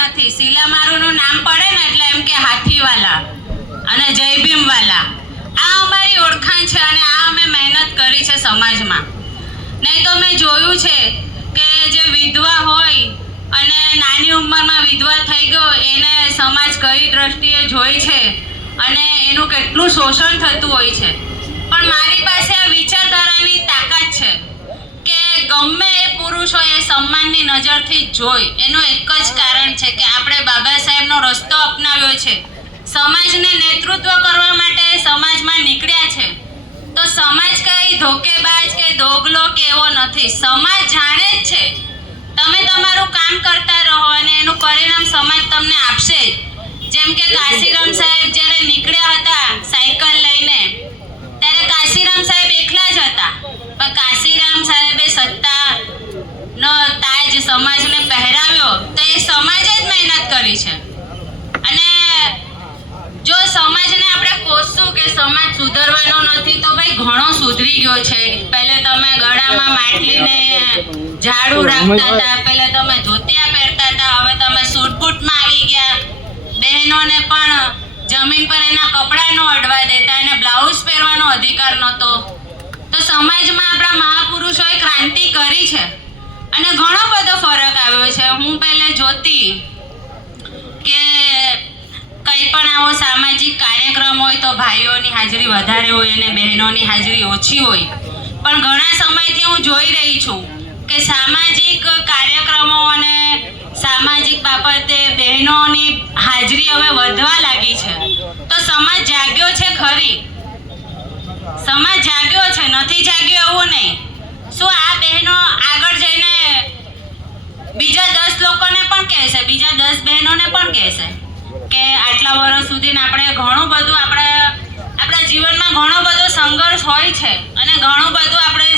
નથી. શીલા મારુનું નામ પડે ને એટલે એમ કે હાથીવાલા અને જય ભીમવાલા. આ અમારી ઓળખાણ છે અને આ અમે મહેનત કરી છે સમાજમાં. નહીં તો મેં જોયું છે કે જે વિધવા હોય અને નાની ઉંમરમાં વિધવા થઈ ગયો એને સમાજ કઈ દ્રષ્ટિએ જોઈ છે અને એનું કેટલું શોષણ થતું હોય છે. પણ મારી પાસે આ વિચારધારાની તાકાત છે કે ગમે એ પુરુષ હોય એ સન્માનની નજરથી જોઈ. એનું એક જ કારણ છે કે આપણે બાબા સાહેબનો રસ્તો અપનાવ્યો છે. સમાજને નેતૃત્વ કરવા માટે સમાજમાં નીકળ્યા છે. તો સમાજ કઈ ધોકેબાજ કે દોગલો કે એવો નથી. સમાજ જાણે જ છે. તમે તમારું કામ કરતા રહો અને એનું પરિણામ સમાજ તમને આપશે. જેમ કે કાશીરામ સાહેબ જ્યારે નીકળ્યા હતા સાયકલ લઈને ત્યારે કાશીરામ સાહેબ એકલા જ હતા, પણ કાશીરામ સાહેબે સત્તાનો તાજ સમાજને પહેરાવ્યો તો એ સમાજે જ મહેનત કરી છે. અને જો સમાજને આપણે કોસશું કે સમાજ સુધરવાનો નથી તો ભાઈ ઘણો સુધરી ગયો છે. પહેલે તમે ગળામાં માટલીને ઝાડુ રાખતા હતા, પહેલે તમે ધોતિયા પહેરતા હતા, હવે તમે સૂટ બૂટમાં આવી ગયા. બહેનોને પણ જમીન પર એના કપડાં ન અડવા દેતા, એને બ્લાઉઝ પહેરવાનો અધિકાર નહોતો. તો સમાજમાં આપણા મહાપુરુષોએ ક્રાંતિ કરી છે અને ઘણો બધો ફરક આવ્યો છે. હું પહેલે જોતી કે કંઈ પણ આવો સામાજિક કાર્યક્રમ હોય તો ભાઈઓની હાજરી વધારે હોય અને બહેનોની હાજરી ઓછી હોય. પણ ઘણા સમયથી હું જોઈ રહી છું કે સામાજિક કાર્યક્રમો અને સામાજિક બાબતે બહેનોની હાજરી હવે વધવા લાગી છે. તો સમાજ જાગ્યો છે ખરી. સમાજ જાગ્યો છે, નથી જાગ્યો એવું નહીં. શું આ બહેનો આગળ જઈને બીજા 10 લોકોને પણ કહેશે, બીજા 10 બહેનોને પણ કહેશે કે આટલા વર્ષ સુધી આપણે ઘણું બધું આપણા જીવનમાં ઘણો બધો સંઘર્ષ હોય છે અને ઘણું બધું આપણે